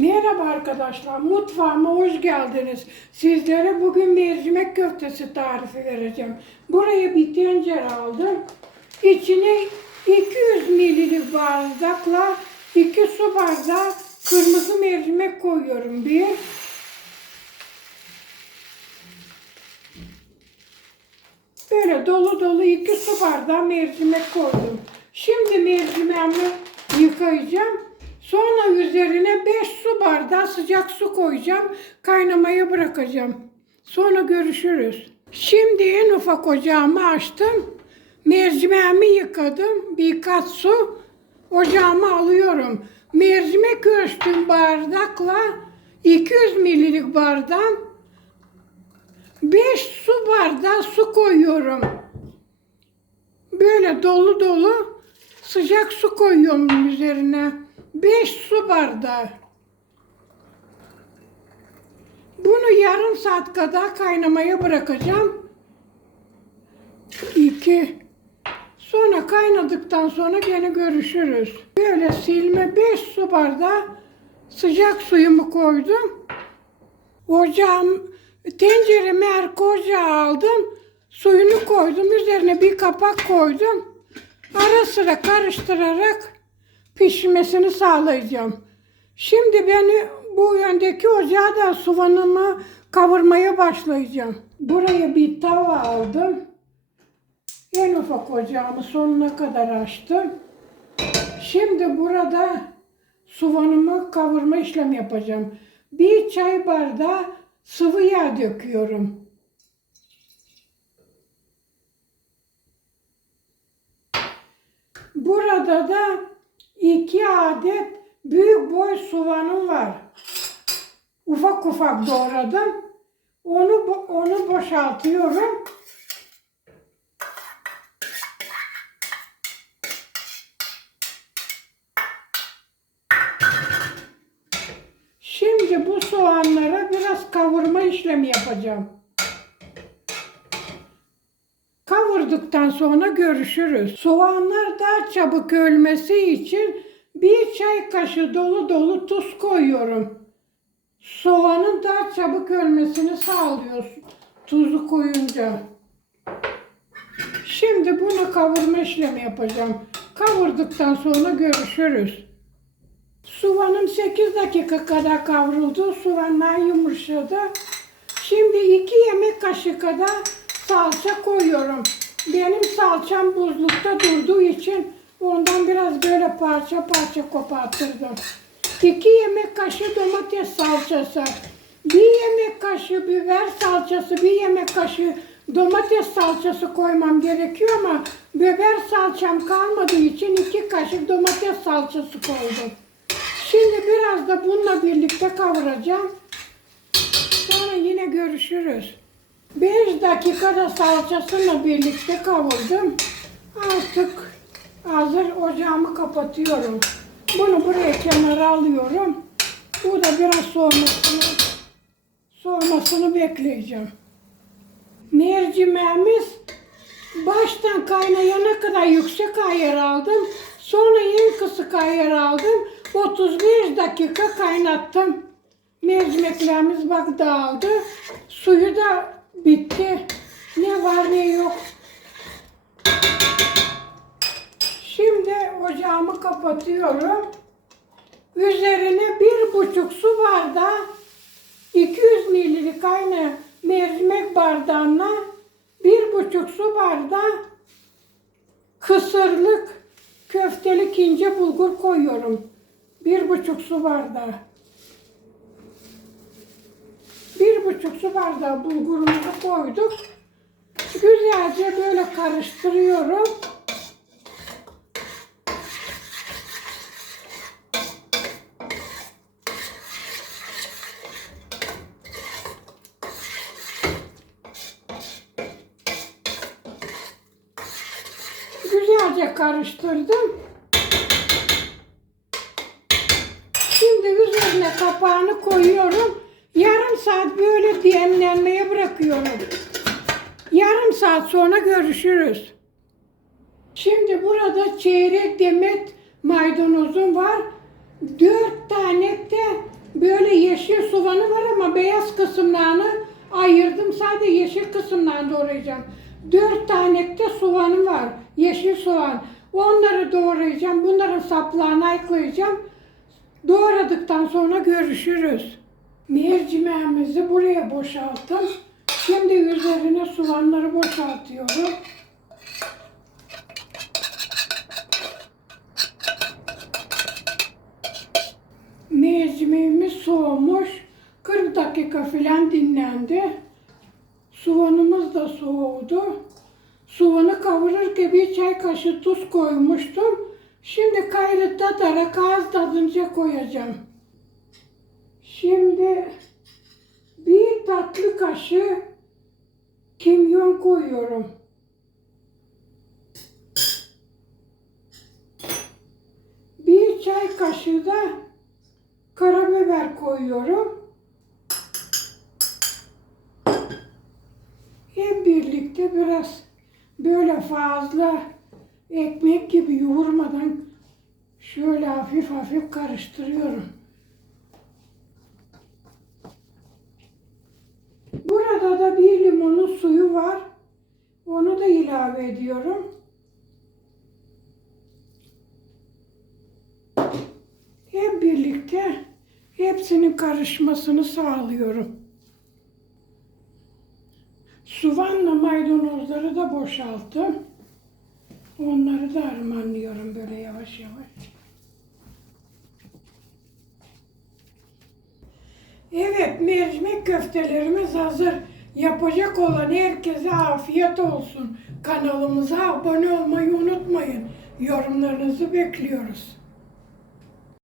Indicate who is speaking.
Speaker 1: Merhaba arkadaşlar, mutfağıma hoş geldiniz. Sizlere bugün mercimek köftesi tarifi vereceğim. Buraya bir tencere aldım. İçine 200 mililitre bardakla 2 su bardağı kırmızı mercimek koyuyorum. Bir, Böyle dolu dolu iki su bardağı mercimek koydum. Şimdi mercimeğimi yıkayacağım. Sonra üzerine 5 su bardağı sıcak su koyacağım. Kaynamaya bırakacağım. Sonra görüşürüz. Şimdi en ufak ocağımı açtım. Mercimeğimi yıkadım. Birkaç su ocağıma alıyorum. Mercimek ölçtüm bardakla 200 mililik bardağın 5 su bardağı su koyuyorum. Böyle dolu dolu sıcak su koyuyorum üzerine. 5 su bardağı. Bunu yarım saat kadar kaynamaya bırakacağım. 2 Sonra kaynadıktan sonra gene görüşürüz. Böyle silme 5 su bardağı sıcak suyumu koydum. Ocağım, tenceremi arka ocağa aldım. Suyunu koydum. Üzerine bir kapak koydum. Ara sıra karıştırarak pişmesini sağlayacağım. Şimdi beni bu yöndeki ocağa da soğanımı kavurmaya başlayacağım. Buraya bir tava aldım. En ufak ocağımı sonuna kadar açtım. Şimdi burada soğanımı kavurma işlemi yapacağım. Bir çay bardağı sıvı yağ döküyorum. Burada da iki adet büyük boy soğanım var. Ufak ufak doğradım. Onu onu boşaltıyorum. Şimdi bu soğanlara biraz kavurma işlemi yapacağım. Kavurduktan sonra görüşürüz. Soğanlar daha çabuk ölmesi için bir çay kaşığı dolu dolu tuz koyuyorum. Soğanın daha çabuk ölmesini sağlıyor tuzu koyunca. Şimdi bunu kavurma işlemi yapacağım. Kavurduktan sonra görüşürüz. Soğanım 8 dakika kadar kavruldu. Soğanlar yumuşadı. Şimdi 2 yemek kaşığı kadar salça koyuyorum. Benim salçam buzlukta durduğu için ondan biraz böyle parça parça koparttırdım. 2 yemek kaşığı domates salçası. 1 yemek kaşığı biber salçası, 1 yemek kaşığı domates salçası koymam gerekiyor ama biber salçam kalmadığı için 2 kaşık domates salçası koydum. Şimdi biraz da bununla birlikte kavuracağım. Sonra yine görüşürüz. 5 dakikada salçasıyla birlikte kavurdum. Artık hazır ocağımı kapatıyorum. Bunu buraya kenara alıyorum. Bu da biraz soğumasını, soğumasını bekleyeceğim. Mercimeğimiz baştan kaynayana kadar yüksek ayar aldım. Sonra en kısık ayar aldım. 35 dakika kaynattım. Mercimeklerimiz bak dağıldı. Suyu da bitti. Ne var ne yok. Şimdi ocağımı kapatıyorum. Üzerine bir buçuk su bardağı 200 mililitre kaynayan mercimek bardağına bir buçuk su bardağı kısırlık köftelik ince bulgur koyuyorum. Bir buçuk su bardağı. Bir buçuk su bardağı bulgurumuzu koyduk. Güzelce böyle karıştırıyorum. Güzelce karıştırdım. Şimdi üzerine kapağını koyuyorum. Saat böyle demlenmeye bırakıyorum. Yarım saat sonra görüşürüz. Şimdi burada çeyrek demet maydanozum var. Dört tane de soğanı var ama beyaz kısımlarını ayırdım. Sadece yeşil kısımlarını doğrayacağım. Dört tane de soğanı var. Yeşil soğan. Onları doğrayacağım. Bunların saplarını ayıklayacağım. Doğradıktan sonra görüşürüz. Mercimeğimizi buraya boşalttım. Şimdi üzerine soğanları boşaltıyorum. Mercimeğimiz soğumuş. 40 dakika falan dinlendi. Soğanımız da soğudu. Soğanı kavururken bir çay kaşığı tuz koymuştum. Şimdi kayrı tadarak ağız tadınca koyacağım. Şimdi bir tatlı kaşığı kimyon koyuyorum. Bir çay kaşığı da karabiber koyuyorum. Hep birlikte biraz böyle fazla ekmek gibi yoğurmadan şöyle hafif hafif karıştırıyorum. Burada da bir limonun suyu var. Onu da ilave ediyorum. Hep birlikte hepsinin karışmasını sağlıyorum. Soğanla maydanozları da boşalttım. Onları da harmanlıyorum böyle yavaş yavaş. Evet, mercimek köftelerimiz hazır. Yapacak olan herkese afiyet olsun. Kanalımıza abone olmayı unutmayın. Yorumlarınızı bekliyoruz.